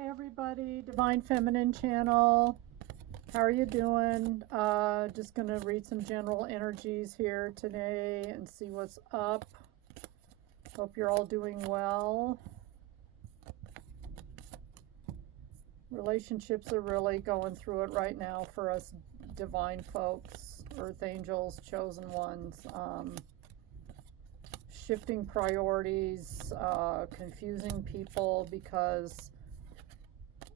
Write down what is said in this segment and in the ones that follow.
Hey everybody, Divine Feminine channel. How are you doing? Just gonna read some general energies here today and see what's up. Hope you're all doing well. Relationships are really going through it right now for us divine folks, earth angels, chosen ones. Shifting priorities, confusing people because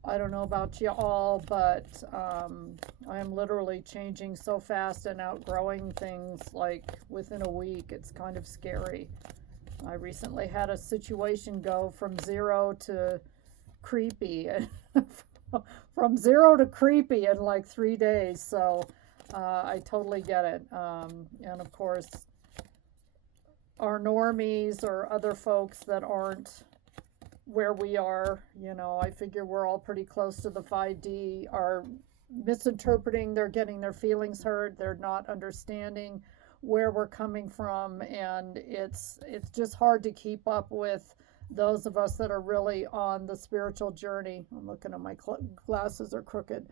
I don't know about you all, but I am literally changing so fast and outgrowing things like within a week. It's kind of scary. I recently had a situation go from zero to creepy, from zero to creepy in like 3 days. So I totally get it. And of course, our normies or other folks that aren't where we are, I figure we're all pretty close to the 5D, are misinterpreting, they're getting their feelings hurt, they're not understanding where we're coming from, and it's just hard to keep up with those of us that are really on the spiritual journey. I'm looking at my glasses are crooked.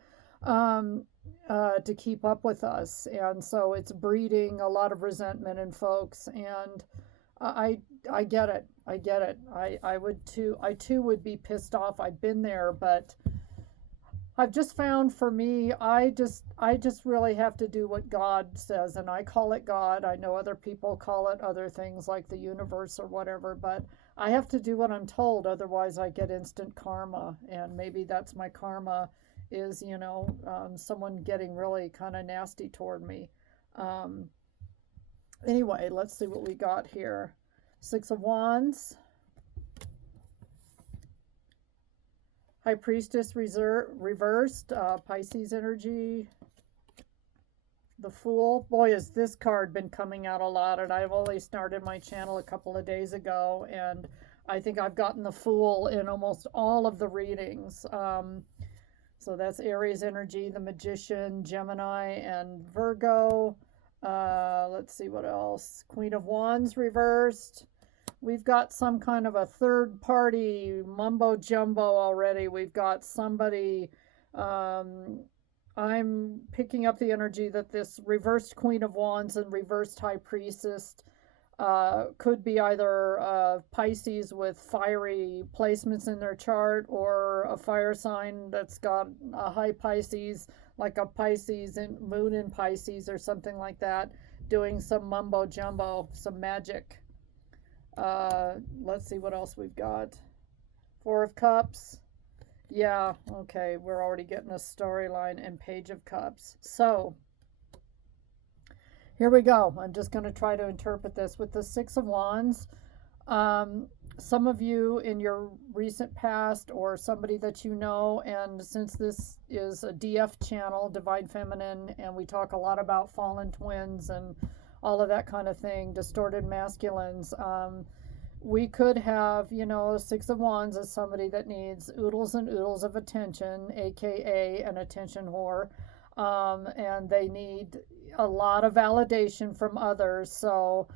To keep up with us, and so it's breeding a lot of resentment in folks, and I get it. I get it. I would too. I too would be pissed off. I've been there, but I've just found for me, I just really have to do what God says, and I call it God. I know other people call it other things like the universe or whatever, but I have to do what I'm told. Otherwise, I get instant karma, and maybe that's my karma is, someone getting really kind of nasty toward me. Anyway, let's see what we got here. Six of Wands. High Priestess reversed. Pisces energy. The Fool. Boy, has this card been coming out a lot, and I've only started my channel a couple of days ago, and I think I've gotten the Fool in almost all of the readings. So that's Aries energy, the Magician, Gemini, and Virgo. Let's see what else. Queen of Wands reversed. We've got some kind of a third party mumbo jumbo already. We've got somebody, I'm picking up the energy that this reversed Queen of Wands and reversed High Priestess could be either Pisces with fiery placements in their chart, or a fire sign that's got a high Pisces, like a Pisces and moon in Pisces or something like that, doing some mumbo jumbo, some magic. Let's see what else we've got. Four of Cups. Yeah, okay, we're already getting a storyline, and Page of Cups. So here we go. I'm just going to try to interpret this with the Six of Wands. Some of you in your recent past, or somebody that you know, and since this is a DF channel, Divine Feminine, and we talk a lot about fallen twins and all of that kind of thing, distorted masculines, we could have, Six of Wands as somebody that needs oodles and oodles of attention, aka an attention whore, and they need a lot of validation from others. So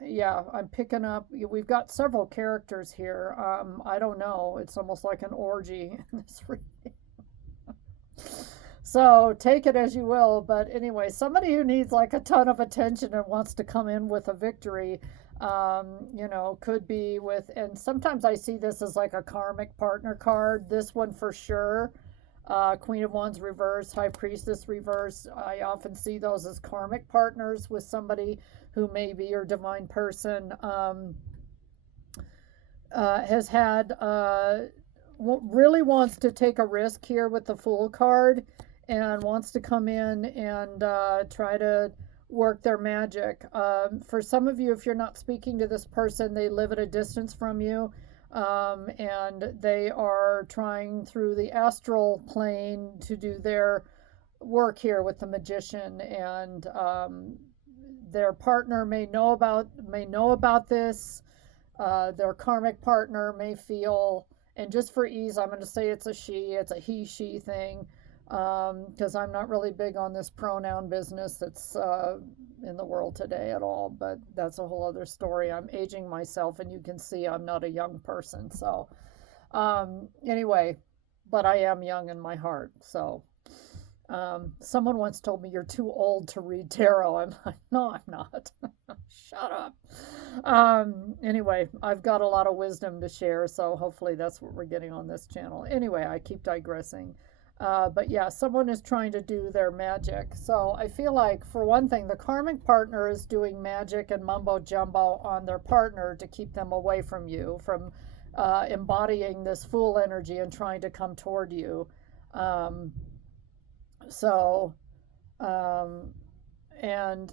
yeah, I'm picking up, we've got several characters here. I don't know, it's almost like an orgy in this reading. So take it as you will, but anyway, somebody who needs like a ton of attention and wants to come in with a victory, could be with, and sometimes I see this as like a karmic partner card. This one for sure. Queen of Wands reverse, High Priestess reverse. I often see those as karmic partners with somebody who may be your divine person, has had, really wants to take a risk here with the Fool card, and wants to come in and try to work their magic. For some of you, if you're not speaking to this person, they live at a distance from you. And they are trying through the astral plane to do their work here with the Magician, and their partner may know about this. Their karmic partner may feel, and just for ease, I'm going to say it's a he-she thing, because I'm not really big on this pronoun business that's in the world today at all, but that's a whole other story. I'm aging myself, and you can see I'm not a young person. So Anyway, but I am young in my heart. So, someone once told me you're too old to read tarot. I'm like, no, I'm not. Shut up. Anyway, I've got a lot of wisdom to share, so hopefully that's what we're getting on this channel. Anyway, I keep digressing. But yeah, someone is trying to do their magic. So I feel like, for one thing, the karmic partner is doing magic and mumbo jumbo on their partner to keep them away from you, from embodying this fool energy and trying to come toward you. Um, so, um, and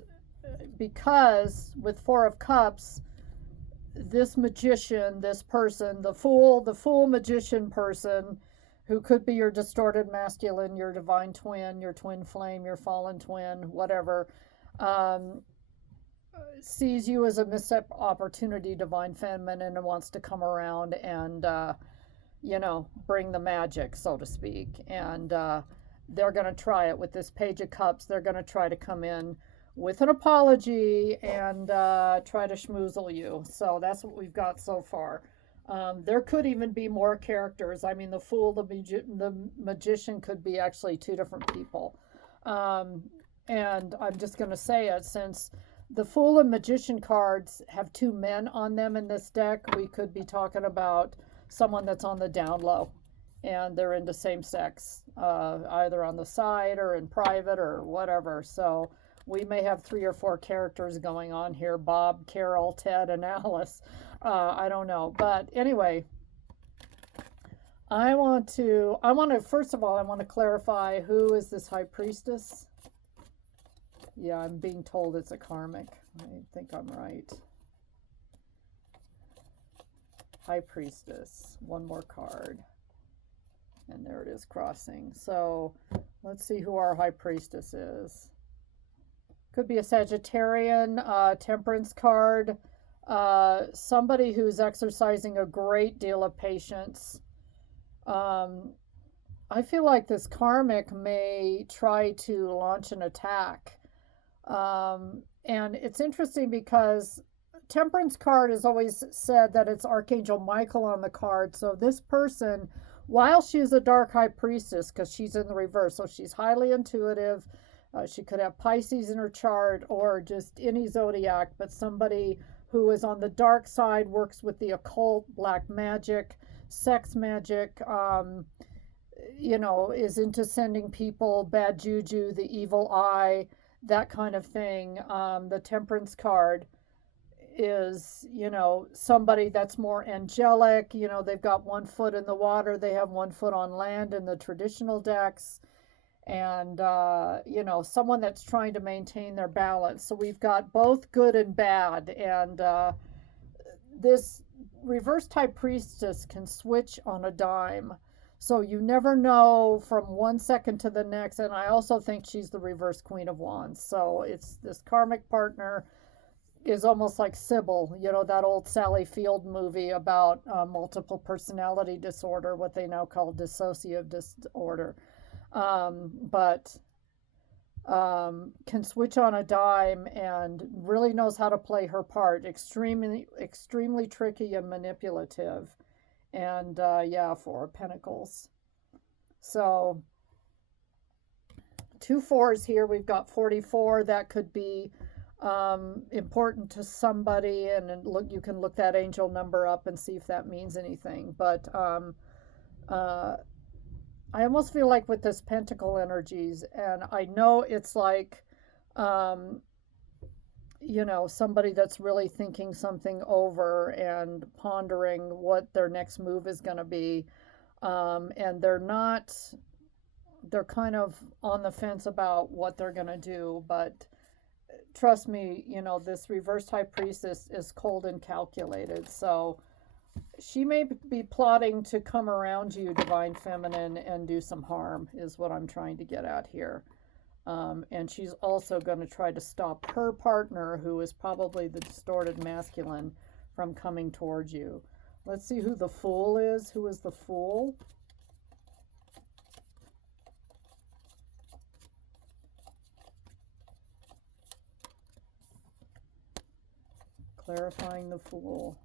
because with Four of Cups, this magician, this person, the fool magician person, who could be your distorted masculine, your divine twin, your twin flame, your fallen twin, whatever, um, sees you as a missed opportunity, divine feminine, and wants to come around and, bring the magic, so to speak. And they're going to try it with this Page of Cups. They're going to try to come in with an apology and try to schmoozle you. So that's what we've got so far. There could even be more characters. I mean, the fool, the magician could be actually two different people. And I'm just going to say it, since the fool and magician cards have two men on them in this deck, we could be talking about someone that's on the down low and they're into same sex, either on the side or in private or whatever. So we may have 3 or 4 characters going on here: Bob, Carol, Ted, and Alice. I don't know. But anyway, first of all, I want to clarify, who is this High Priestess? Yeah, I'm being told it's a karmic. I think I'm right. High Priestess. One more card. And there it is, crossing. So let's see who our High Priestess is. Could be a Sagittarian, Temperance card. Somebody who's exercising a great deal of patience. I feel like this karmic may try to launch an attack. And it's interesting because Temperance card has always said that it's Archangel Michael on the card. So this person, while she's a dark High Priestess, because she's in the reverse, so she's highly intuitive. She could have Pisces in her chart or just any zodiac, but somebody who is on the dark side, works with the occult, black magic, sex magic, is into sending people bad juju, the evil eye, that kind of thing. The Temperance card is, somebody that's more angelic. They've got 1 foot in the water, they have 1 foot on land in the traditional decks. And, someone that's trying to maintain their balance. So we've got both good and bad. And this reverse High Priestess can switch on a dime. So you never know from 1 second to the next. And I also think she's the reverse Queen of Wands. So it's this karmic partner is almost like Sybil, that old Sally Field movie about multiple personality disorder, what they now call dissociative disorder. But can switch on a dime and really knows how to play her part. Extremely tricky and manipulative. And yeah, 4 of Pentacles. So 2 4s here. We've got 44. That could be important to somebody, and you can look that angel number up and see if that means anything. But I almost feel like with this pentacle energies, and I know it's like, somebody that's really thinking something over and pondering what their next move is going to be. And they're kind of on the fence about what they're going to do. But trust me, this reversed High Priestess is cold and calculated. So she may be plotting to come around you, divine feminine, and do some harm, is what I'm trying to get at here. And she's also going to try to stop her partner, who is probably the distorted masculine, from coming towards you. Let's see who the Fool is. Who is the Fool? Clarifying the Fool.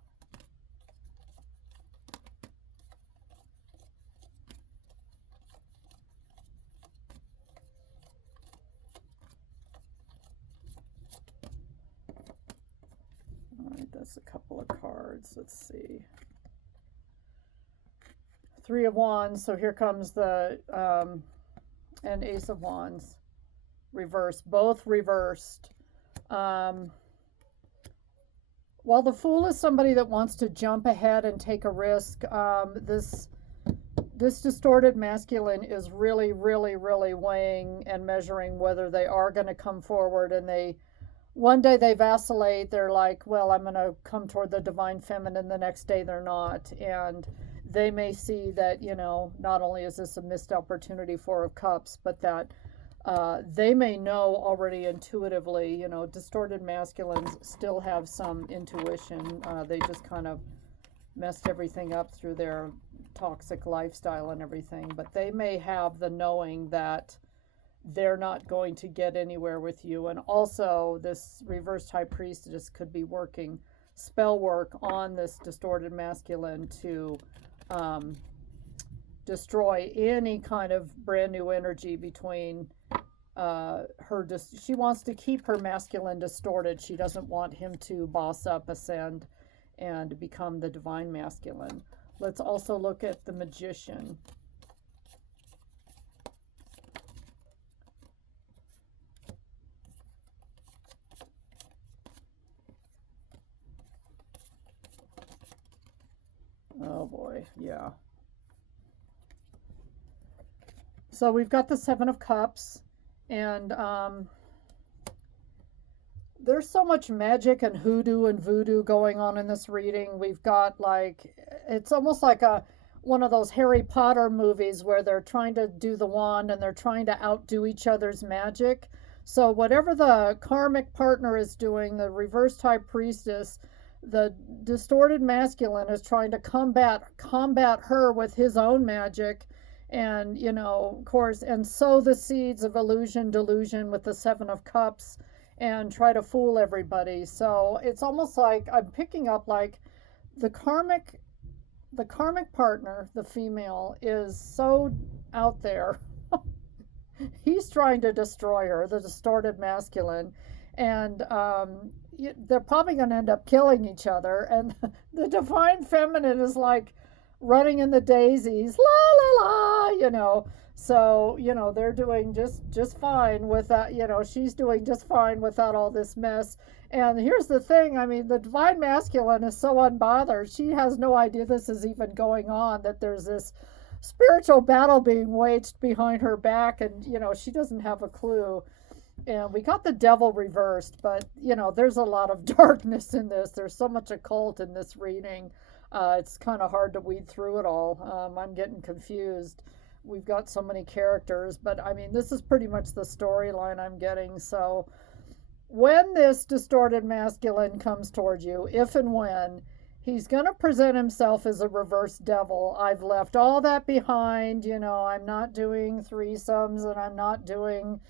us a couple of cards. Let's see. Three of Wands. So here comes the and Ace of Wands. Reversed. Both reversed. Well, the Fool is somebody that wants to jump ahead and take a risk. This distorted masculine is really, really, really weighing and measuring whether they are going to come forward, and one day they vacillate. They're like, well, I'm going to come toward the divine feminine. The next day they're not. And they may see that, not only is this a missed opportunity, Four of Cups, but that they may know already intuitively. Distorted masculines still have some intuition. They just kind of messed everything up through their toxic lifestyle and everything. But they may have the knowing that they're not going to get anywhere with you. And also, this reversed High Priestess could be working spell work on this distorted masculine to destroy any kind of brand new energy between she wants to keep her masculine distorted. She doesn't want him to boss up, ascend, and become the divine masculine. Let's also look at the Magician. Oh boy, yeah. So we've got the Seven of Cups, and there's so much magic and hoodoo and voodoo going on in this reading. We've got it's almost like one of those Harry Potter movies where they're trying to do the wand and they're trying to outdo each other's magic. So whatever the karmic partner is doing, the reversed High Priestess, the distorted masculine is trying to combat her with his own magic, and of course, and sow the seeds of illusion, delusion with the Seven of Cups, and try to fool everybody. So it's almost like I'm picking up the karmic partner, the female, is so out there. He's trying to destroy her, the distorted masculine, and they're probably going to end up killing each other. And the divine feminine is running in the daisies, la la la, So, they're doing just fine with that. She's doing just fine without all this mess. And here's the thing. I mean, the divine masculine is so unbothered. She has no idea this is even going on, that there's this spiritual battle being waged behind her back. And, she doesn't have a clue. And we got the Devil reversed, but, there's a lot of darkness in this. There's so much occult in this reading. It's kind of hard to weed through it all. I'm getting confused. We've got so many characters, but I mean, this is pretty much the storyline I'm getting. So when this distorted masculine comes toward you, if and when, he's going to present himself as a reverse devil. I've left all that behind. I'm not doing threesomes, and I'm not doing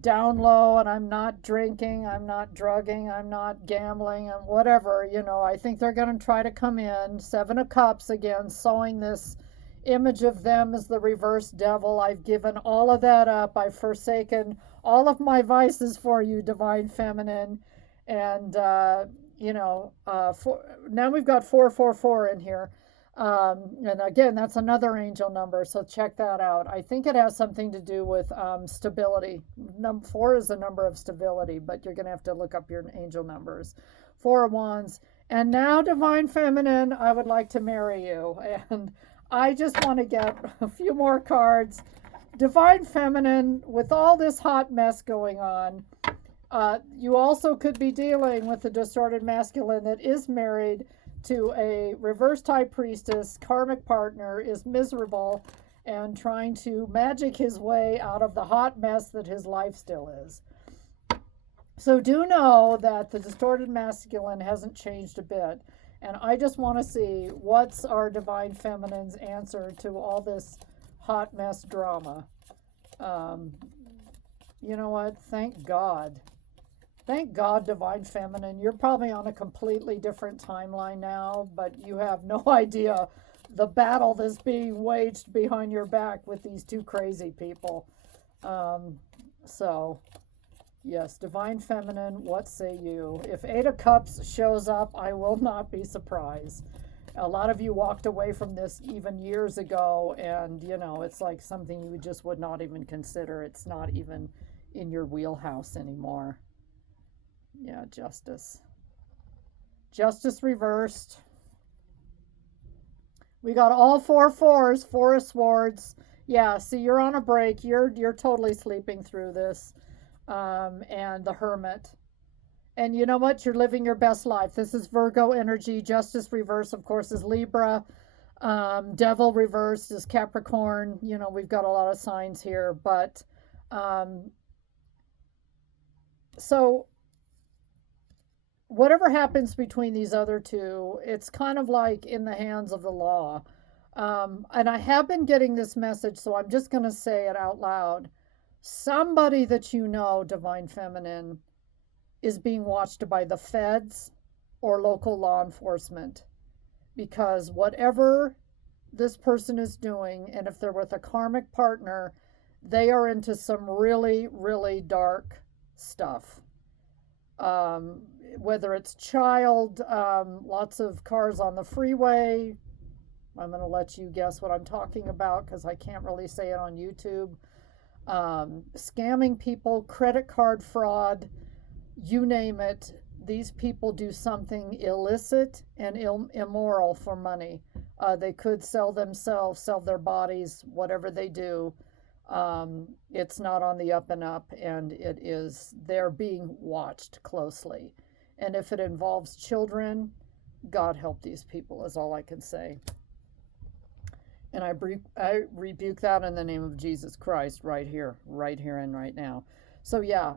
down low, and I'm not drinking, I'm not drugging, I'm not gambling, and whatever. I think they're going to try to come in. Seven of Cups again, sowing this image of them as the reverse devil. I've given all of that up. I've forsaken all of my vices for you, divine feminine. And now we've got 444 in here. And again, that's another angel number, so check that out. I think it has something to do with stability. Number 4 is a number of stability, but you're going to have to look up your angel numbers. 4 of Wands. And now, divine feminine, I would like to marry you. And I just want to get a few more cards. Divine feminine, with all this hot mess going on, you also could be dealing with a distorted masculine that is married to a reversed High Priestess. Karmic partner is miserable and trying to magic his way out of the hot mess that his life still is. So do know that the distorted masculine hasn't changed a bit. And I just want to see what's our divine feminine's answer to all this hot mess drama. You know what? Thank God. Thank God, divine feminine. You're probably on a completely different timeline now, but you have no idea the battle that's being waged behind your back with these two crazy people. So Yes, Divine Feminine, what say you? If Eight of Cups shows up, I will not be surprised. A lot of you walked away from this even years ago, and it's like something you just would not even consider. It's not even in your wheelhouse anymore. Yeah, Justice. Justice reversed. We got all four fours, Four of Swords. Yeah, see, you're on a break. You're totally sleeping through this. And the Hermit. And you know what? You're living your best life. This is Virgo energy. Justice reverse, of course, is Libra. Devil reversed is Capricorn. We've got a lot of signs here. But so whatever happens between these other two, it's kind of like in the hands of the law. And I have been getting this message, so I'm just going to say it out loud. Somebody that Divine Feminine, is being watched by the feds or local law enforcement. Because whatever this person is doing, and if they're with a karmic partner, they are into some really, really dark stuff. Whether it's child, lots of cars on the freeway. I'm going to let you guess what I'm talking about because I can't really say it on YouTube. Scamming people, credit card fraud, you name it. These people do something illicit and immoral for money. They could sell themselves, sell their bodies, whatever they do. It's not on the up and up, and they're being watched closely. And if it involves children, God help these people is all I can say. And I rebuke that in the name of Jesus Christ right here and right now. So yeah,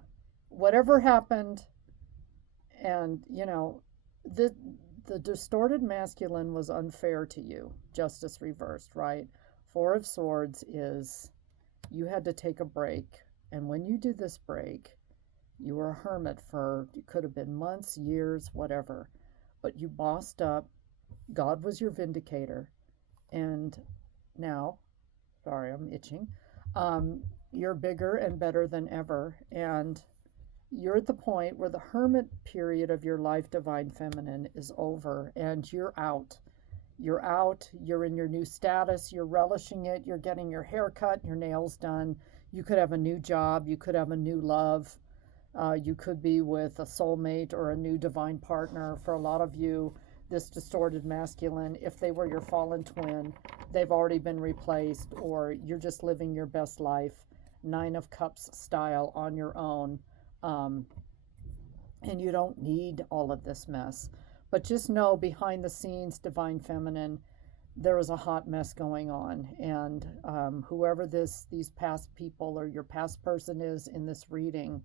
whatever happened, and the distorted masculine was unfair to you. Justice reversed, right? Four of Swords is you had to take a break. And when you did this break, you were a hermit it could have been months, years, whatever. But you bossed up. God was your vindicator. And now, sorry, I'm itching. You're bigger and better than ever. And you're at the point where the hermit period of your life, Divine Feminine, is over. And you're out. You're out. You're in your new status. You're relishing it. You're getting your hair cut, your nails done. You could have a new job. You could have a new love. You could be with a soulmate or a new divine partner. For a lot of you, this distorted masculine, if they were your fallen twin, they've already been replaced, or you're just living your best life, Nine of Cups style on your own. And you don't need all of this mess. But just know, behind the scenes, Divine Feminine, there is a hot mess going on. And whoever these past people or your past person is in this reading,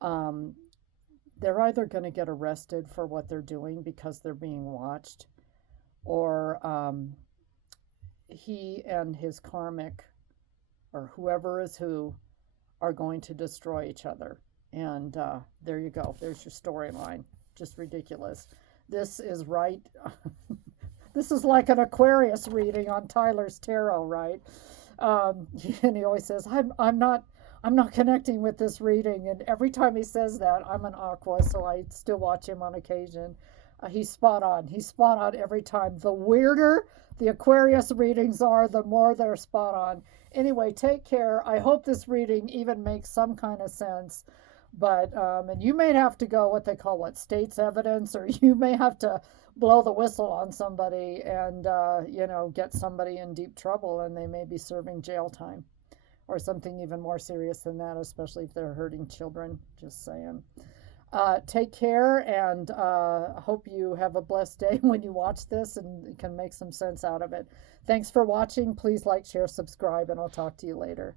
they're either going to get arrested for what they're doing because they're being watched, or he and his karmic, or whoever is who, are going to destroy each other. And there you go. There's your storyline. Just ridiculous. This is right. This is like an Aquarius reading on Tyler's tarot, right? And he always says, I'm not connecting with this reading. And every time he says that, I'm an Aqua, so I still watch him on occasion. He's spot on. He's spot on every time. The weirder the Aquarius readings are, the more they're spot on. Anyway, take care. I hope this reading even makes some kind of sense. But, and you may have to go what they call state's evidence, or you may have to blow the whistle on somebody and, get somebody in deep trouble, and they may be serving jail time or something even more serious than that, especially if they're hurting children. Just saying. Take care, and hope you have a blessed day when you watch this and can make some sense out of it. Thanks for watching. Please like, share, subscribe, and I'll talk to you later.